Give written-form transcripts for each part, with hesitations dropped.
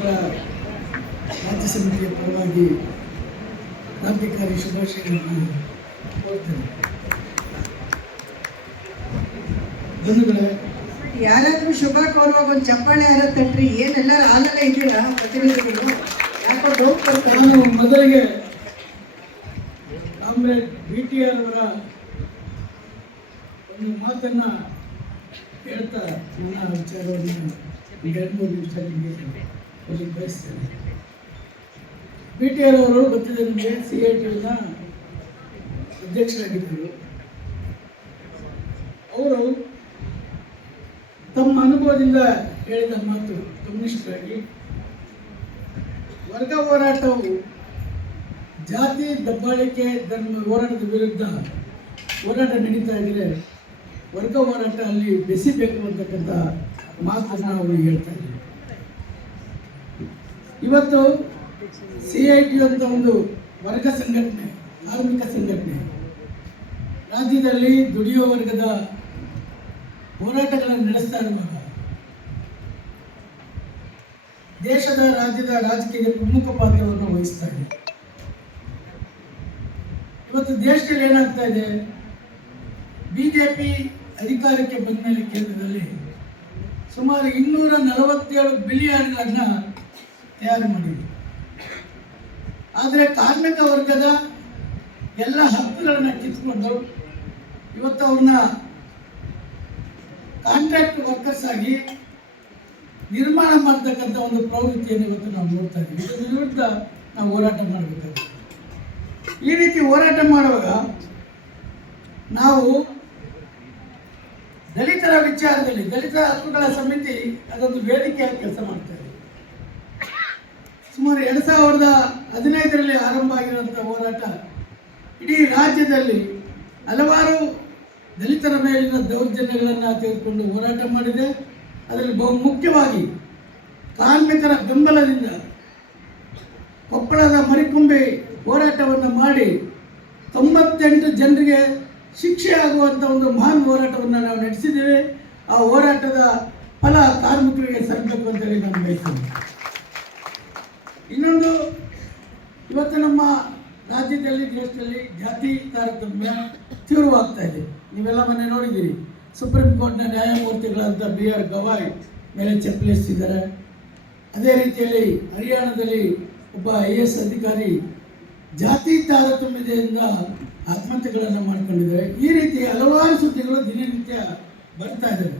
ಕಾರ್ಮಿಕರ ರಾಜ್ಯ ಸಮಿತಿಯ ಪರವಾಗಿ ಕ್ರಾಂತಿಕಾರಿ ಶುಭಾಶಯಗಳನ್ನು ಕೋರ್ತೇನೆ. ಬಂಧುಗಳೇ, ಯಾರಾದ್ರೂ ಶುಭ ಕೋರುವಾಗ ಒಂದು ಚಪ್ಪಾಳೆ ಯಾರ ತಟ್ರಿ. ಏನೆಲ್ಲರೂ ಹಾಲಲ್ಲೇ ಇದ್ದೀರಾ ಪ್ರತಿನಿಧಿಗಳು? ಯಾಕೋ ನಾನು ಮೊದಲಿಗೆ ಕಾಮ್ರೇಡ್ BTR ಅವರ ಒಂದು ಮಾತನ್ನ ಹೇಳ್ತಾ ನನ್ನ ವಿಚಾರವನ್ನು 2-3 ನಿಮಿಷ ನಿಮಗೆ ಬಯಸ್ತೇನೆ. BTR ಅವರು ಗೊತ್ತಿದೆ ನಿಮಗೆ, CITನ ಅಧ್ಯಕ್ಷರಾಗಿದ್ದರು. ಅವರು ತಮ್ಮ ಅನುಭವದಿಂದ ಹೇಳಿದ ಮಾತು ಕಮ್ಯುನಿಸ್ಟರಾಗಿ, ವರ್ಗ ಹೋರಾಟವು ಜಾತಿ ದಬ್ಬಾಳಿಕೆ ಧರ್ಮ ಹೋರಾಟದ ವಿರುದ್ಧ ಹೋರಾಟ ನಡೀತಾ ಇದ್ದರೆ ವರ್ಗ ಹೋರಾಟ ಅಲ್ಲಿ ಬೆಸಿಬೇಕು ಅಂತಕ್ಕಂಥ ಮಾತನ್ನು ಅವರು ಹೇಳ್ತಾ ಇದ್ದಾರೆ. ಇವತ್ತು CIT ಅಂತ ಒಂದು ವರ್ಗ ಸಂಘಟನೆ, ಕಾರ್ಮಿಕ ಸಂಘಟನೆ ರಾಜ್ಯದಲ್ಲಿ ದುಡಿಯುವ ವರ್ಗದ ಹೋರಾಟಗಳನ್ನು ನಡೆಸ್ತಾ ಇರುವಾಗ ದೇಶದ ರಾಜ್ಯದ ರಾಜಕೀಯದ ಪ್ರಮುಖ ಪಾತ್ರವನ್ನು ವಹಿಸ್ತಾ ಇದೆ. ಇವತ್ತು ದೇಶದಲ್ಲಿ ಏನಾಗ್ತಾ ಇದೆ, BJP ಅಧಿಕಾರಕ್ಕೆ ಬಂದ ಮೇಲೆ ಕೇಂದ್ರದಲ್ಲಿ ಸುಮಾರು 247 ಬಿಲಿಯನ್ಗಳನ್ನು ತಯಾರು ಮಾಡಿದೆ. ಆದರೆ ಕಾರ್ಮಿಕ ವರ್ಗದ ಎಲ್ಲ ಹಕ್ಕುಗಳನ್ನು ಕಿತ್ಕೊಂಡು ಇವತ್ತು ಅವ್ರನ್ನ ಕಾಂಟ್ರಾಕ್ಟ್ ವರ್ಕರ್ಸ್ ಆಗಿ ನಿರ್ಮಾಣ ಮಾಡ್ತಕ್ಕಂಥ ಒಂದು ಪ್ರವೃತ್ತಿಯನ್ನು ಇವತ್ತು ನಾವು ನೋಡ್ತಾ ಇದ್ದೀವಿ. ಇದರ ವಿರುದ್ಧ ನಾವು ಹೋರಾಟ ಮಾಡಬೇಕಾಗುತ್ತೆ. ಈ ರೀತಿ ಹೋರಾಟ ಮಾಡುವಾಗ ನಾವು ದಲಿತರ ವಿಚಾರದಲ್ಲಿ ದಲಿತ ಹಕ್ಕುಗಳ ಸಮಿತಿ ಅದೊಂದು ವೇದಿಕೆಯಾಗಿ ಕೆಲಸ ಮಾಡ್ತಾ ಇದೆ. ಸುಮಾರು 2015ರಲ್ಲಿ ಆರಂಭ ಆಗಿರುವಂಥ ಹೋರಾಟ ಇಡೀ ರಾಜ್ಯದಲ್ಲಿ ಹಲವಾರು ದಲಿತರ ಮೇಲಿನ ದೌರ್ಜನ್ಯಗಳನ್ನು ತೆಗೆದುಕೊಂಡು ಹೋರಾಟ ಮಾಡಿದೆ. ಅದರಲ್ಲಿ ಬಹುಮುಖ್ಯವಾಗಿ ಕಾರ್ಮಿಕರ ಬೆಂಬಲದಿಂದ ಕೊಪ್ಪಳದ ಮರಿಕುಂಬೆ ಹೋರಾಟವನ್ನು ಮಾಡಿ 98 ಜನರಿಗೆ ಶಿಕ್ಷೆ ಆಗುವಂಥ ಒಂದು ಮಹಾನ್ ಹೋರಾಟವನ್ನು ನಾವು ನಡೆಸಿದ್ದೇವೆ. ಆ ಹೋರಾಟದ ಫಲ ಕಾರ್ಮಿಕರಿಗೆ ಸಲ್ಲಬೇಕು ಅಂತೇಳಿ ನಾನು ಬಯಸ್ತೇನೆ. ಇನ್ನೊಂದು, ಇವತ್ತು ನಮ್ಮ ರಾಜ್ಯದಲ್ಲಿ ದೇಶದಲ್ಲಿ ಜಾತಿ ತಾರತಮ್ಯ ತೀವ್ರವಾಗ್ತಾ ಇದೆ. ನೀವೆಲ್ಲ ಮೊನ್ನೆ ನೋಡಿದ್ದೀರಿ, ಸುಪ್ರೀಂ ಕೋರ್ಟ್ನ ನ್ಯಾಯಮೂರ್ತಿಗಳಂತ BR ಗವಾಯ್ ಮೇಲೆ ಚಪ್ಪಲಿಸಿದ್ದಾರೆ. ಅದೇ ರೀತಿಯಲ್ಲಿ ಹರಿಯಾಣದಲ್ಲಿ ಒಬ್ಬ IAS ಅಧಿಕಾರಿ ಜಾತಿ ತಾರತಮ್ಯದಿಂದ ಆತ್ಮಹತ್ಯೆಗಳನ್ನು ಮಾಡ್ಕೊಂಡಿದ್ದಾರೆ. ಈ ರೀತಿ ಹಲವಾರು ಸುದ್ದಿಗಳು ದಿನನಿತ್ಯ ಬರ್ತಾ ಇದ್ದಾವೆ.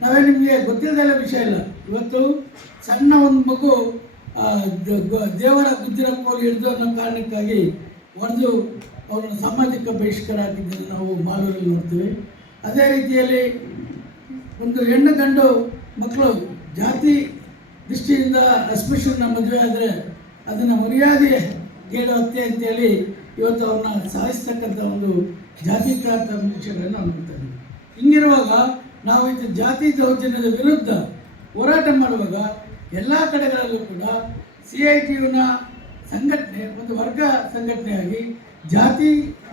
ನಾವೇ ನಿಮಗೆ ಗೊತ್ತಿಲ್ಲದೆಲ್ಲ ವಿಷಯ ಇಲ್ಲ. ಇವತ್ತು ಸಣ್ಣ ಒಂದು ಮಗು ದೇವರ ಗುಜ್ಜರ ಕೋಲು ಹಿಡಿದು ಅನ್ನೋ ಕಾರಣಕ್ಕಾಗಿ ಹೊಡೆದು ಅವರನ್ನು ಸಾಮಾಜಿಕ ಬಹಿಷ್ಕಾರ ಹಾಕಿದ್ದನ್ನು ನಾವು ಮಾಲೂರಲ್ಲಿ ನೋಡ್ತೀವಿ. ಅದೇ ರೀತಿಯಲ್ಲಿ ಒಂದು ಹೆಣ್ಣು ಗಂಡು ಮಕ್ಕಳು ಜಾತಿ ದೃಷ್ಟಿಯಿಂದ ಅಸ್ಪೃಶ್ಯನ ಮದುವೆ ಆದರೆ ಅದನ್ನು ಮರ್ಯಾದೆ ಕೇಳೋ ಹತ್ಯೆ ಅಂತೇಳಿ ಇವತ್ತು ಅವ್ರನ್ನ ಸಾಯಿಸ್ತಕ್ಕಂಥ ಒಂದು ಜಾತಿ ತಾರತಮ್ಯ ವಿಷಯಗಳನ್ನು ನಾವು ನೋಡ್ತಾ ಇದ್ದೀವಿ. ಹಿಂಗಿರುವಾಗ ನಾವು ಇದು ಜಾತಿ ದೌರ್ಜನ್ಯದ ವಿರುದ್ಧ ಹೋರಾಟ ಮಾಡುವಾಗ ಎಲ್ಲ ಕಡೆಗಳಲ್ಲೂ ಕೂಡ CITನ ಸಂಘಟನೆ ಒಂದು ವರ್ಗ ಸಂಘಟನೆಯಾಗಿ ಜಾತಿ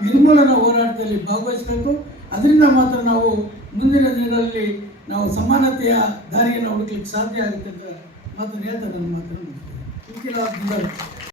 ನಿರ್ಮೂಲನಾ ಹೋರಾಟದಲ್ಲಿ ಭಾಗವಹಿಸಬೇಕು. ಅದರಿಂದ ಮಾತ್ರ ನಾವು ಮುಂದಿನ ದಿನಗಳಲ್ಲಿ ನಾವು ಸಮಾನತೆಯ ದಾರಿಯನ್ನು ಹುಡುಕಲಿಕ್ಕೆ ಸಾಧ್ಯ ಆಗುತ್ತೆ ಅಂತ ಮಾತನ್ನು ಹೇಳ್ತಾ ನನ್ನ ಮಾತನ್ನು ಮುಗಿಸ್ತೇನೆ.